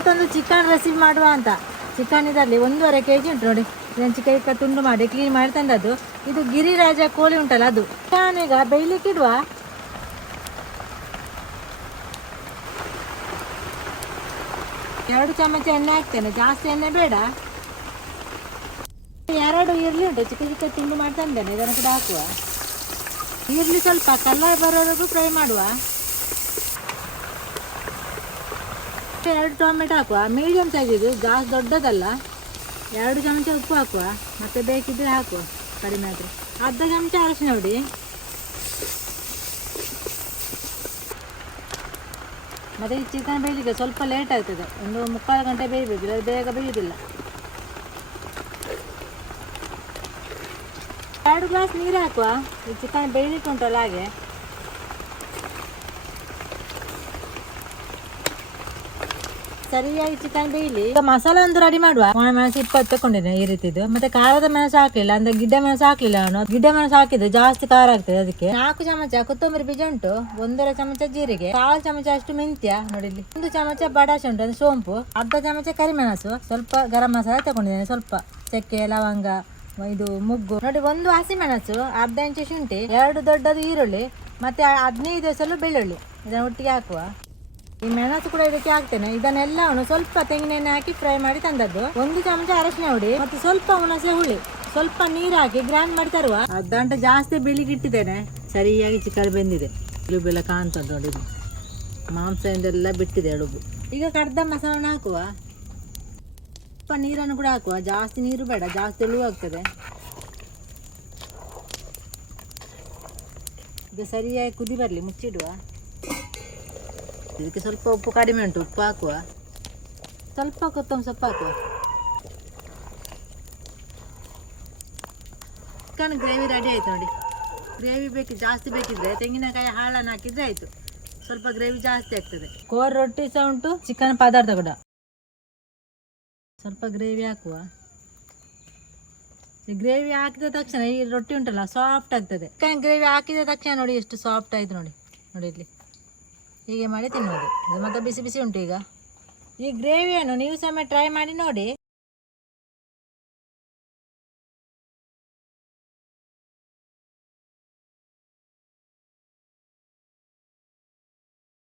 ಇವತ್ತೊಂದು chicken recipe ಮಾಡುವ ಅಂತ. ಚಿಕನ್ ಇದರಲ್ಲಿ ಒಂದೂವರೆ ಕೆ ಜಿ ಉಂಟು ನೋಡಿ. ಇದನ್ನು ಚಿಕ್ಕ ಚಿಕ್ಕ ತುಂಡು ಮಾಡಿ ಕ್ಲೀನ್ ಮಾಡಿ ತಂದದ್ದು. ಇದು ಗಿರಿರಾಜ ಕೋಳಿ ಉಂಟಲ್ಲ ಅದು. ನಾನೀಗ ಬೇಯ್ಲಿಕ್ಕೆ ಇಡುವ. ಎರಡು ಚಮಚ ಎಣ್ಣೆ ಹಾಕ್ತೇನೆ. ಜಾಸ್ತಿ ಎಣ್ಣೆ ಬೇಡ. ಎರಡು ಈರುಳ್ಳಿ ಉಂಟು. ಚಿಕ್ಕ ಚಿಕ್ಕ ತುಂಡು ಮಾಡಿ ತಂದೇನೆ ಇದನ್ನು ಕೂಡ ಹಾಕುವ. ಈರುಳ್ಳಿ ಸ್ವಲ್ಪ ಕಲರ್ ಬರೋವರೆಗೂ ಫ್ರೈ ಮಾಡುವ. ಎರಡು ಟೊಮೆಟೊ ಹಾಕುವ. ಮೀಡಿಯಮ್ ಸೈಜ್ ಇದು, ಜಾಸ್ತಿ ದೊಡ್ಡದಲ್ಲ. ಎರಡು ಚಮಚ ಉಪ್ಪು ಹಾಕುವ. ಮತ್ತೆ ಬೇಕಿದ್ರೆ ಹಾಕುವ, ಕಡಿಮೆ ಆದರೆ. ಅರ್ಧ ಚಮಚ ಅರಶಿನ ನೋಡಿ ಮತ್ತೆ ಈ ಚಿಕನ್ ಬೇಯಲಿಕ್ಕೆ ಸ್ವಲ್ಪ ಲೇಟ್ ಆಗ್ತದೆ. ಒಂದು ಮುಕ್ಕಾಲು ಗಂಟೆ ಬೇಯಬೇಕು ಇಲ್ಲ ಬೇಗ ಬೇಯುವುದಿಲ್ಲ ಎರಡು ಗ್ಲಾಸ್ ನೀರು ಹಾಕುವ. ಈ ಚಿಕನ್ ಬೇಯಲಿಕ್ಕೆ ಉಂಟಲ್ಲ ಹಾಗೆ. ಸರಿಯಾಗಿ ಚಿಕನ್ ಬೇಯಲಿ ಈಗ ಮಸಾಲ ಒಂದು ರೆಡಿ ಮಾಡುವ. ಒಣ ಮೆಣಸು ಇಪ್ಪತ್ತು ತಕೊಂಡಿದ್ದೇನೆ ಈ ರೀತಿದು. ಮತ್ತೆ ಖಾರದ ಮೆಣಸು ಹಾಕ್ಲಿಲ್ಲ, ಅಂದ್ರೆ ಗಿಡ್ಡ ಮೆಣಸು ಹಾಕ್ಲಿಲ್ಲ ಅವನು ಗಿಡ್ಡ ಮೆಣಸು ಹಾಕಿದ್ರೆ ಜಾಸ್ತಿ ಖಾರ ಆಗ್ತದೆ ಅದಕ್ಕೆ. ನಾಲ್ಕು ಚಮಚ ಕೊತ್ತಂಬರಿ ಬೀಜ ಉಂಟು. ಒಂದೂವರೆ ಚಮಚ ಜೀರಿಗೆ. ಕಾಲು ಚಮಚ ಅಷ್ಟು ಮೆಂತ್ಯ ನೋಡಿ ಒಂದು ಚಮಚ ಬಡಾಶೆ ಉಂಟು, ಅಂದ್ರೆ ಸೋಂಪು. ಅರ್ಧ ಚಮಚ ಕರಿಮೆಣಸು. ಸ್ವಲ್ಪ ಗರಂ ಮಸಾಲ ತಗೊಂಡಿದ್ದೇನೆ ಸ್ವಲ್ಪ. ಚಕ್ಕೆ, ಲವಂಗ, ಇದು ಮುಗ್ಗು. ನೋಡಿ, ಒಂದು ಹಸಿಮೆಣಸು ಅರ್ಧ ಇಂಚು ಶುಂಠಿ, ಎರಡು ದೊಡ್ಡದು ಈರುಳ್ಳಿ, ಮತ್ತೆ ಹದಿನೈದು ಸಲ ಬೆಳ್ಳುಳ್ಳಿ. ಇದನ್ನು ಒಟ್ಟಿಗೆ ಹಾಕುವ. ಈ ಮೆಣಸು ಕೂಡ ಇದಕ್ಕೆ ಹಾಕ್ತೇನೆ. ಇದನ್ನೆಲ್ಲವನ್ನು ಸ್ವಲ್ಪ ತೆಂಗಿನೆಣ್ಣೆ ಹಾಕಿ ಫ್ರೈ ಮಾಡಿ ತಂದದ್ದು. ಒಂದು ಚಮಚ ಅರಶಿನ ಹುಡಿ ಮತ್ತೆ ಸ್ವಲ್ಪ ಹುಣಸೆ ಹುಳಿ. ಸ್ವಲ್ಪ ನೀರು ಹಾಕಿ ಗ್ರೈಂಡ್ ಮಾಡಿ ತರುವ. ಅದಂಟ ಜಾಸ್ತಿ ಬೆಳಿಗ್ಗೆ ಸರಿಯಾಗಿ ಚಿಕನ್ ಬೆಂದಿದೆ. ಎಲುಬೆಲ್ಲ ಕಾಣ್ತದೆ ನೋಡಿ ಮಾಂಸ ಮಾಂಸದಿಂದೆಲ್ಲ ಬಿಟ್ಟಿದೆ ಎಳುಬು ಈಗ ಕಡ್ದ ಮಸಾಲನ ಹಾಕುವ. ಸ್ವಲ್ಪ ನೀರನ್ನು ಕೂಡ ಹಾಕುವ. ಜಾಸ್ತಿ ನೀರು ಬೇಡ, ಜಾಸ್ತಿ ಎಳುವು ಆಗ್ತದೆ. ಇದು ಸರಿಯಾಗಿ ಕುದಿ ಬರಲಿ, ಮುಚ್ಚಿಡುವ. ಇದಕ್ಕೆ ಸ್ವಲ್ಪ ಉಪ್ಪು ಕಡಿಮೆ ಉಂಟು, ಉಪ್ಪು ಹಾಕುವ. ಸ್ವಲ್ಪ ಕೊತ್ತಂಬರಿ ಸೊಪ್ಪು ಹಾಕುವ. ಚಿಕನ್ ಗ್ರೇವಿ ರೆಡಿ ಆಯ್ತು ನೋಡಿ. ಗ್ರೇವಿ ಬೇಕು, ಜಾಸ್ತಿ ಬೇಕಿದ್ರೆ ತೆಂಗಿನಕಾಯಿ ಹಾಳನ್ನು ಹಾಕಿದ್ರೆ ಆಯ್ತು. ಸ್ವಲ್ಪ ಗ್ರೇವಿ ಜಾಸ್ತಿ ಆಗ್ತದೆ. ಕೋರ್ ರೊಟ್ಟಿ ಸಹ ಉಂಟು, ಚಿಕನ್ ಪದಾರ್ಥ ಕೂಡ. ಸ್ವಲ್ಪ ಗ್ರೇವಿ ಹಾಕುವ. ಗ್ರೇವಿ ಹಾಕಿದ ತಕ್ಷಣ ಈ ರೊಟ್ಟಿ ಉಂಟಲ್ಲ ಸಾಫ್ಟ್ ಆಗ್ತದೆ. ಚಿಕನ್ ಗ್ರೇವಿ ಹಾಕಿದ ತಕ್ಷಣ ನೋಡಿ ಎಷ್ಟು ಸಾಫ್ಟ್ ಆಯ್ತು ನೋಡಿ. ನೋಡಿ ಇಲ್ಲಿ. ಹೀಗೆ ಮಾಡಿ ತಿನ್ನೋದು ಇದು ಮತ್ತೆ ಬಿಸಿ ಬಿಸಿ ಉಂಟು ಈಗ. ಈ ಗ್ರೇವಿಯನ್ನು ನೀವು ಸಹ ಟ್ರೈ ಮಾಡಿ ನೋಡಿ.